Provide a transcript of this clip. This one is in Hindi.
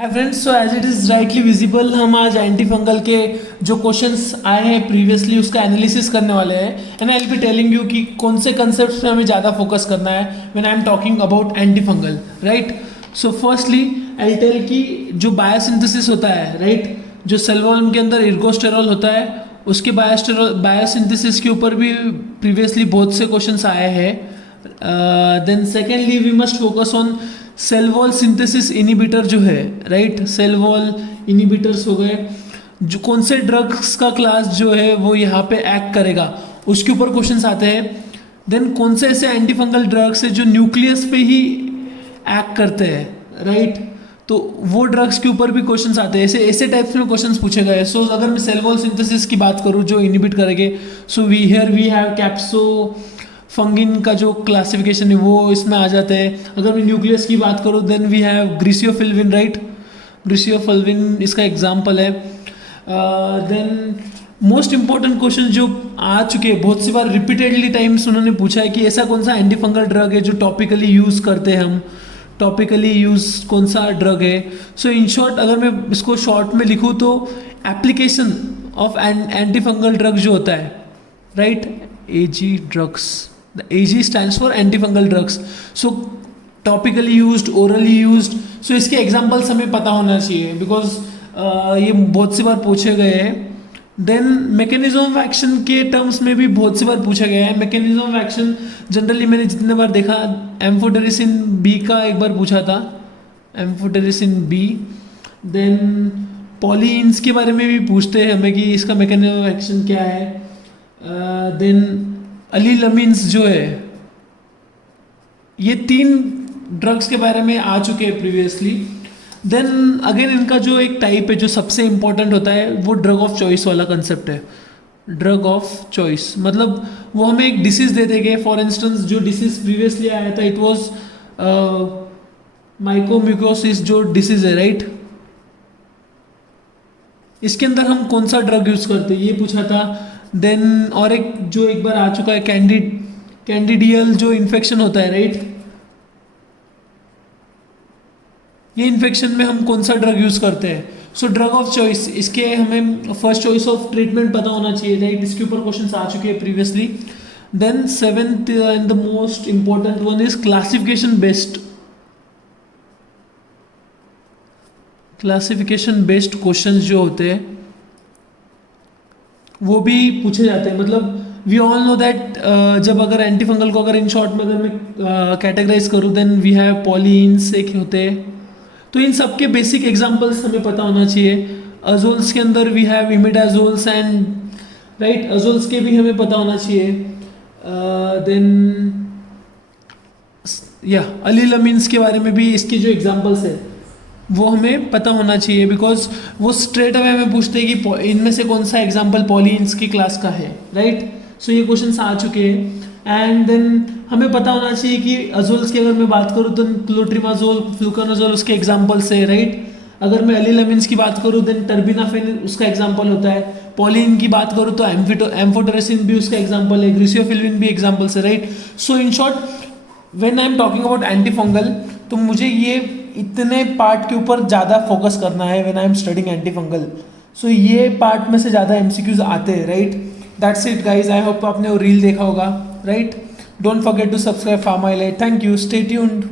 Hi friends, so as it is rightly visible हम आज एंटी फंगल के जो क्वेश्चंस आए हैं प्रीवियसली उसका एनालिसिस करने वाले हैं and I will be telling you कि कौन से कंसेप्ट्स पे हमें ज़्यादा फोकस करना है when I am talking about anti fungal, right. So firstly I tell कि जो बायोसिंथेसिस होता है, राइट, जो सेल वॉल के अंदर इर्गोस्टेरॉल होता है उसके बायोसिंथेसिस के ऊपर भी प्रीवियसली बहुत से क्वेश्चंस आए हैं। Then secondly we must focus on cell wall synthesis inhibitor जो है, राइट, सेल वॉल इनिबिटर्स हो गए, जो कौन से ड्रग्स का क्लास जो है वो यहाँ पे एक्ट करेगा उसके ऊपर क्वेश्चंस आते हैं। देन कौन से ऐसे एंटी फंगल ड्रग्स है जो न्यूक्लियस पे ही एक्ट करते हैं, राइट, तो वो ड्रग्स के ऊपर भी क्वेश्चंस आते हैं। ऐसे ऐसे टाइप्स में क्वेश्चंस पूछे गए। सो अगर मैं सेल वॉल सिंथेसिस की बात करूँ जो इनिबिट करेंगे, सो वी हैव कैप्सो फंगिन का जो क्लासिफिकेशन है वो इसमें आ जाता है। अगर मैं न्यूक्लियस की बात करूँ देन वी हैव ग्रीसियोफिल्विन, राइट, ग्रीसियोफिल्विन इसका एग्जाम्पल है। देन मोस्ट इंपॉर्टेंट क्वेश्चन जो आ चुके हैं बहुत सी बार रिपीटेडली टाइम्स उन्होंने पूछा है कि ऐसा कौन सा एंटी फंगल ड्रग है जो टॉपिकली यूज़ करते हैं हम, टॉपिकली यूज कौन सा ड्रग है। सो इन शॉर्ट अगर मैं इसको शॉर्ट में लिखूँ तो application of anti fungal drug जो होता है, right, AG drugs, the AG stands for anti fungal drugs. So topically used, orally used, so इसके एग्जांपल्स हमें पता होना चाहिए बिकॉज ये बहुत सी बार पूछे गए हैं। देन मैकेनिज्म ऑफ एक्शन के टर्म्स में भी बहुत सी बार पूछा गया है। मैकेनिज्म ऑफ एक्शन जनरली मैंने जितने बार देखा एम्फोटेरिसिन बी का एक बार पूछा था, एम्फोटेरिसिन बी। देन पॉलीन्स के बारे में भी पूछते हैं हमें कि इसका मैकेनिज्म ऑफ एक्शन क्या है। देन अलीलमीन्स जो है, ये 3 ड्रग्स के बारे में आ चुके हैं प्रीवियसली। देन अगेन इनका जो एक टाइप है जो सबसे इंपॉर्टेंट होता है वो ड्रग ऑफ चॉइस वाला कंसेप्ट है। ड्रग ऑफ चॉइस मतलब वो हमें एक डिसीज दे देंगे। फॉर इंस्टेंस जो डिसीज प्रीवियसली आया था इट वाज माइकोमिकोसिस जो डिसीज है, राइट, इसके अंदर हम कौन सा ड्रग यूज करते हैं ये पूछा था। देन और एक जो एक बार आ चुका है कैंडिडियल जो इन्फेक्शन होता है, राइट, ये इन्फेक्शन में हम कौन सा ड्रग यूज करते हैं। सो ड्रग ऑफ चॉइस, इसके हमें फर्स्ट चॉइस ऑफ ट्रीटमेंट पता होना चाहिए, राइट, इसके ऊपर क्वेश्चंस आ चुके हैं previously. Then 7th and the most important one is classification based questions जो होते हैं वो भी पूछे जाते हैं। मतलब वी ऑल नो दैट जब अगर एंटी फंगल को अगर इन शॉर्ट में अगर मैं कैटेगराइज करूँ देन वी हैव पॉलीन्स एक होते हैं, तो इन सब के बेसिक एग्जांपल्स हमें पता होना चाहिए। अजोल्स के अंदर वी हैव इमिडाजोल्स एंड, राइट, अजोल्स के भी हमें पता होना चाहिए। देन या अलीलमीन्स के बारे में भी इसके जो एग्जांपल्स है वो हमें पता होना चाहिए बिकॉज वो स्ट्रेट अवे हमें पूछते हैं कि इनमें से कौन सा एग्जाम्पल पॉलीन्स की क्लास का है, राइट। सो ये क्वेश्चन आ चुके हैं। एंड देन हमें पता होना चाहिए कि अजोल्स की अगर मैं बात करूँ तो क्लोट्रिमाजोल, फ्लूकोनाजोल उसके एग्जाम्पल्स है, राइट। अगर मैं अलीलमीन्स की बात करूँ देन टर्बिनाफिन उसका एग्जाम्पल होता है। पॉलीन की बात करूँ तो एम्फोटेरिसिन भी उसका एग्जाम्पल है, ग्रीसियोफिल्विन भी एग्जाम्पल्स है, right. So in short when I am talking about anti fungal तो मुझे ये इतने पार्ट के ऊपर ज़्यादा फोकस करना है when I am studying anti fungal. So ये पार्ट में से ज़्यादा एमसीक्यूज आते हैं, right. That's it guys, I hope आपने वो रील देखा होगा, right. Don't forget to subscribe pharma highlight. Thank you, stay tuned.